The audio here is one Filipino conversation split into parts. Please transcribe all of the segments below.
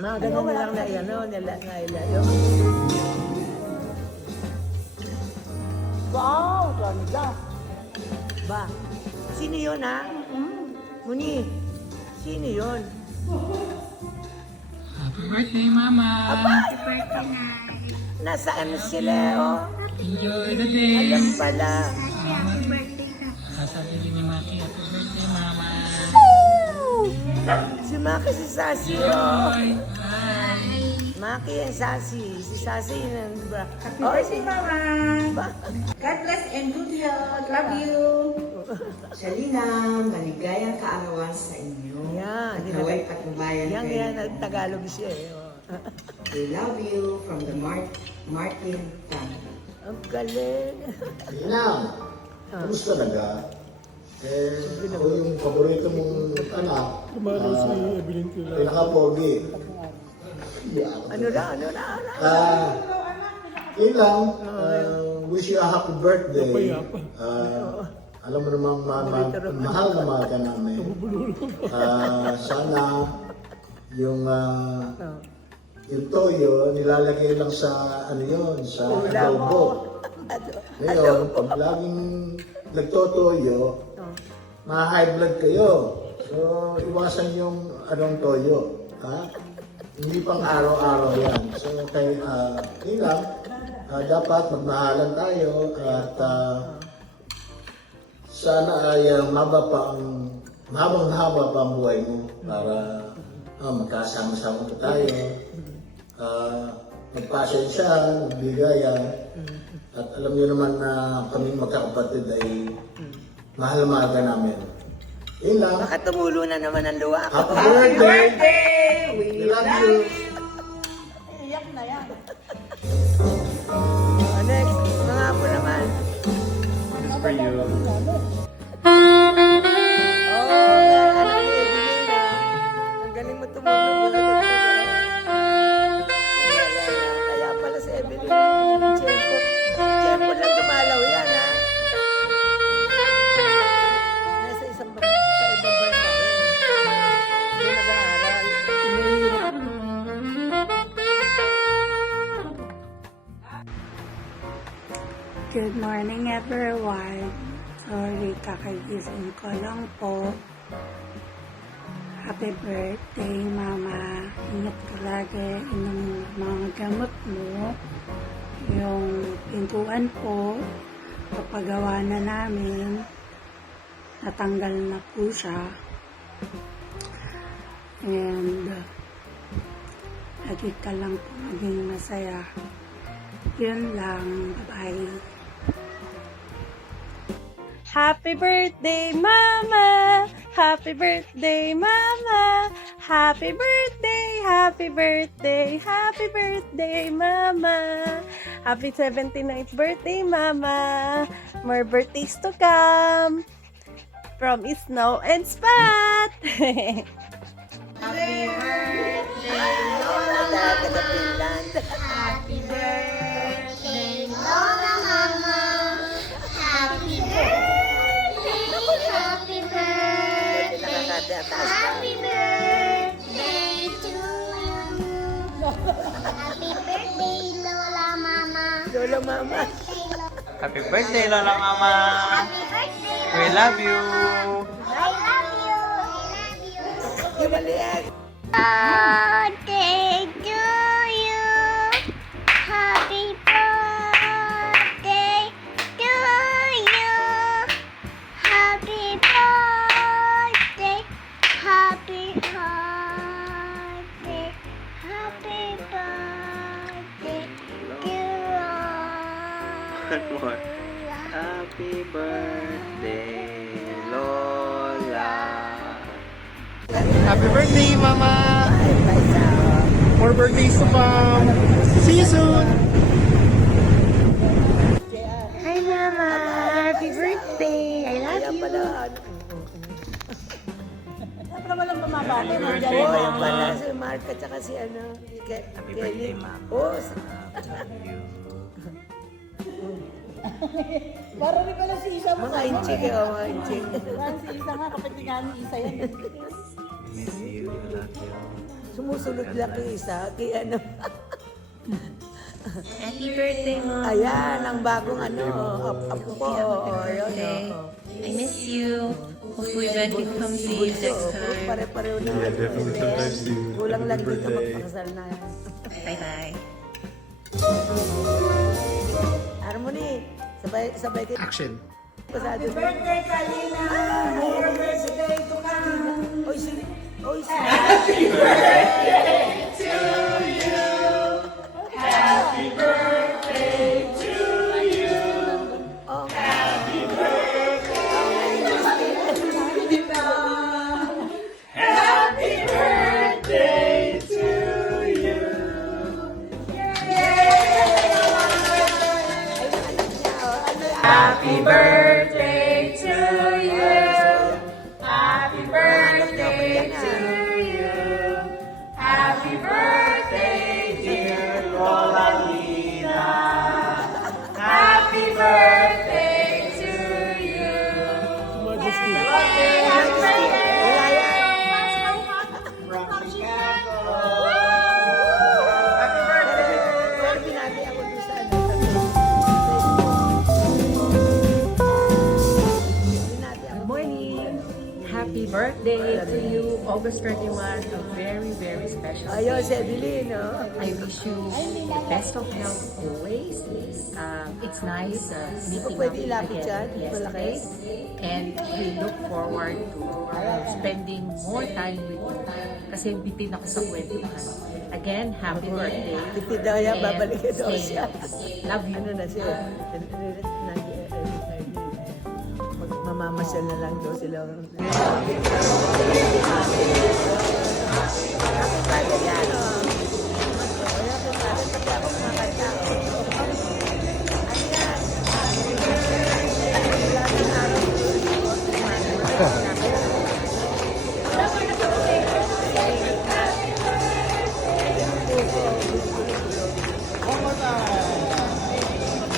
Mga ganun na lang na ano, nailayo. Wow, ganda. Ba? Sino yun ha? Muni, sino yun? Happy birthday, Mama! Aba! Happy birthday, Nay. Nasaan sila oh? Enjoy the day! Alam pala. Happy birthday na. Sasabihin ni Maki, happy birthday, Mama! Si Maki, si Sassy oh. Hi! Maki and Sassy. Si Sassy yun. Happy birthday, Mama. Ba? God bless and good health. Love you. Shalina, maligayang kaarawan sa inyo. Yan, At di naway ba? patnubayan Yan, kayo. yan. Tagalog siya eh. Oh. We love you from the Martin Tan. Ang galing. Inang, kamusta talaga? Ako yung paborito mong anak. Pinaka-pogi. Ano na? Yun lang, wish you a happy birthday. Alam mo namang mahal na mahal ka namin. Sana yung toyo, nilalagay lang sa ano yun, sa adobo. Ngayon, pag laging nagtotoyo, ma-high blood kayo. So, iwasan yung anong toyo. Ha? Hindi pang araw-araw yan. So, kaya, yun lang, dapat magmahalan tayo at sana ay mahabang-haba pa ang buhay mo para magkasama-sama pa tayo. Magpasensya, magbigayan. At alam niyo naman na kami magkakapatid ay mahal-mahal ka namin. Yun lang. Baka tumulo na naman ang luwa ko. Happy birthday! We We love you! Iyak na yan. Next, mga apo naman. This for you. Oh, anak ni Evelyn ah. Ang galing mo tumulong. Kaya pala si Evelyn. Tiyempo lang dumalaw yan ha. Nasa ibang bansa yan. Hindi nag-aaral. Good morning, everyone. Sorry, kakagising ko lang po. Happy birthday, Mama. Ingat ka lagi. Inom mga gamot mo. Yung pintuan po, papagawa na namin. Natanggal na po siya. And lagi ka lang po maging masaya. Yun lang. Bye-bye. Happy birthday, Mama! Happy birthday, Mama! Happy birthday, happy birthday, happy birthday, Mama! Happy 79th birthday, Mama! More birthdays to come! From Snow and Spot! Happy birthday, Taga Finland. Happy birthday, Lola Mama. Happy birthday, happy birthday, happy birthday to you. Happy birthday, Lola Mama. Lola Mama. Happy birthday, Lola Mama! Happy birthday, We love you! I love you. I love you. Yung maliit. Birthday to you. Happy birthday to you. Happy birthday. Happy birthday. Happy birthday to One more. Happy birthday, Lola! Happy birthday, Mama! More birthdays to come! See you soon! Hi, Mama. Happy birthday. I love Kaya you. pala, Siyempre walang bumabati. birthday, oh, Mama. yung pala si Mark at saka si ano, Happy Kelly. birthday, Mama. Oh, Para rin pala si Isa mo. mga inchik eh, mga inchik. Si Isa nga, kapit nga ni Isa yan. Miss you, love you. Sumusunod lang kay isa, kay ano. Happy birthday, Mom. Ayan, ang bagong ano, apo ko. Yun, I miss you. Hopefully Ben can come see you next time. Pare-pareho na. Yeah, definitely sometimes do. Kulang lang Happy dito birthday. magpakasal na yan. Bye-bye. Harmony, sabay kayo. Action. Happy Birthday, Kalina! Happy birthday to Kalina! Oy, sige. Oy, Happy birthday to you. Happy birthday to you. Happy birthday, dear Rolalina. Happy birthday to you. Majesty. Happy birthday. Pero binati ako doon sa ano. Binati ako. Good morning. Happy birthday to you, August 31. A very, very special Ayun, si day. Evelyn, no? I wish you the best of health always. It's nice meeting pwede up ilapit again dyan? yesterday. And we look forward to spending more time with you. Kasi bitin ako sa kwentuhan. Again, happy birthday. Tipid daw yan, And babalik daw stay siya. blessed. Love you. Ano na siya? Magmamasyal na lang daw sila. Happy birthday yan, oh. Wala po pa rin pati ako kumakanta, oh. Ano yan? Wala nang araw.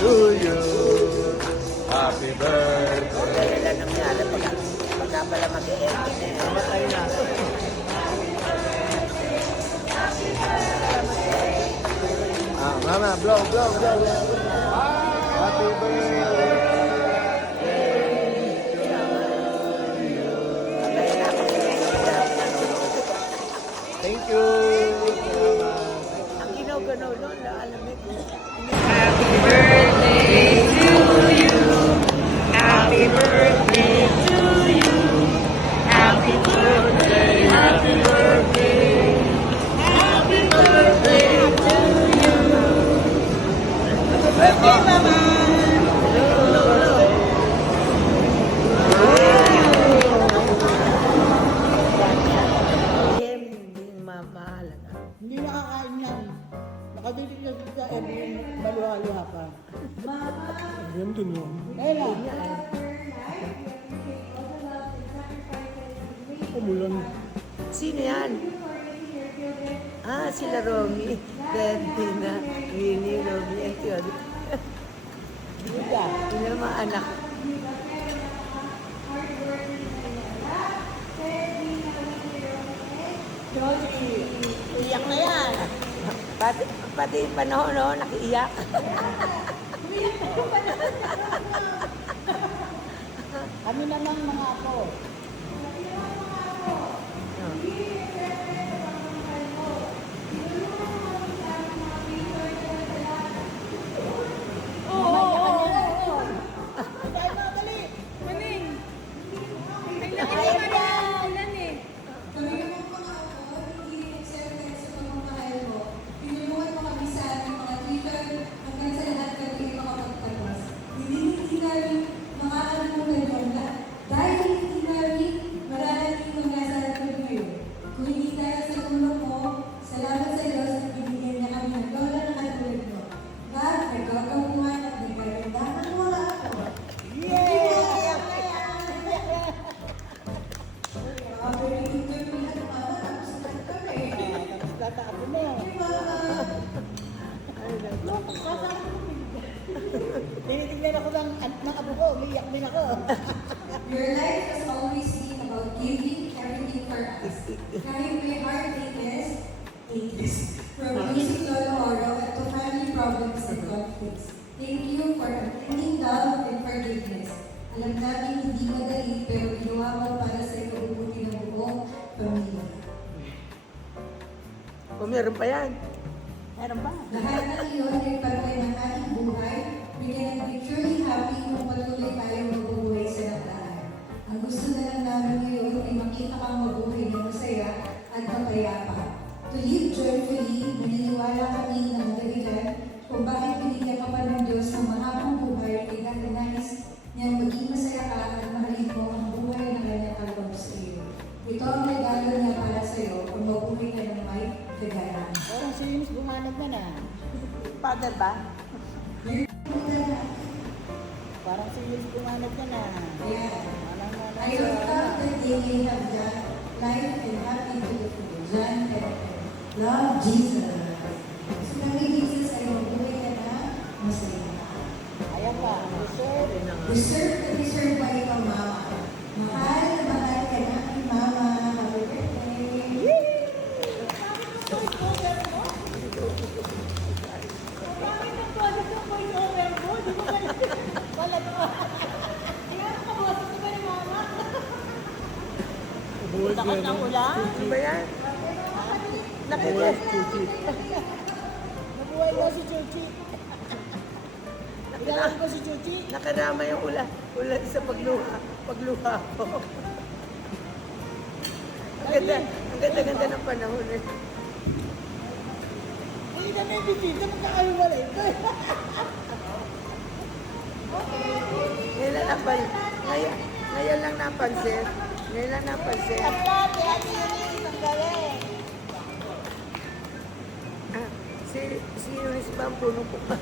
To you. Happy birthday. Kailan nangyari pagka pala mag-e-ending eh. Namatay na. Mama, blow. Happy birthday. Thank you. Ang ginaw-ganaw noon, naalamig. Happy birthday to you. Happy birthday to you. Happy birthday, happy birthday. Happy birthday to you. Birthday, Mama! Hindi mahalaga. Hindi nakakain yan. Nakabili niya sa Evelyn, maluha-luha pa. Yan dun yun. Kailan? Umulan. Sino yan? Ah, sila Romy, Dentina, Winnie, Romy, and Theodore. Buda. Yun ang mga anak. Iyak na yan. Pati yung panahon, no, nakiiyak. Kami namang mga apo. Tinitignan ako ng apo ko, umiiyak din ako. Your life has always been about giving everything for us. Having my heart like this, meron pa yan. Meron ba? Lahat ng iyon ay pagkay ng ating buhay. We can be truly happy kung patuloy tayong mabubuhay sa nakaraan. Ang gusto na lang namin ngayon ay makita kang mabuhay na masaya at mapayapa. To live joyfully, naniniwala kami ng dahilan kung bakit binigyan ka pa ng Diyos ng mahabang buhay ay dahil nais niyang maging masaya ka at mahalin mo ang buhay na kanyang kalabang sa iyo. Ito ang regalo niya para sa iyo kung mabuhay ka ng may kagaran. Parang si Yunus bumanag na. Father ba? Parang si Yunus bumanag na. I hope that they may have that life and happy to the full. John 10. Love Jesus. So, kami Jesus ay mabuhay ka na masaya. Ayan pa, reserve. Reserve pa ikaw, Mama. Mahal na mahal ka namin, Mama. Happy birthday. Takot ng ulan. Ano ba yan? Nabuhay ko si Chuchi. Ilalagay ko si Chuchi. Nakarama yung ulan sa pagluha ko. Ang ganda ng panahon eh. Hindi na may bibita, magkakaliwalay ko. Ngayon lang napansin. Ate Yunus, ang galing. Si Yunis ba ang puno ko pa?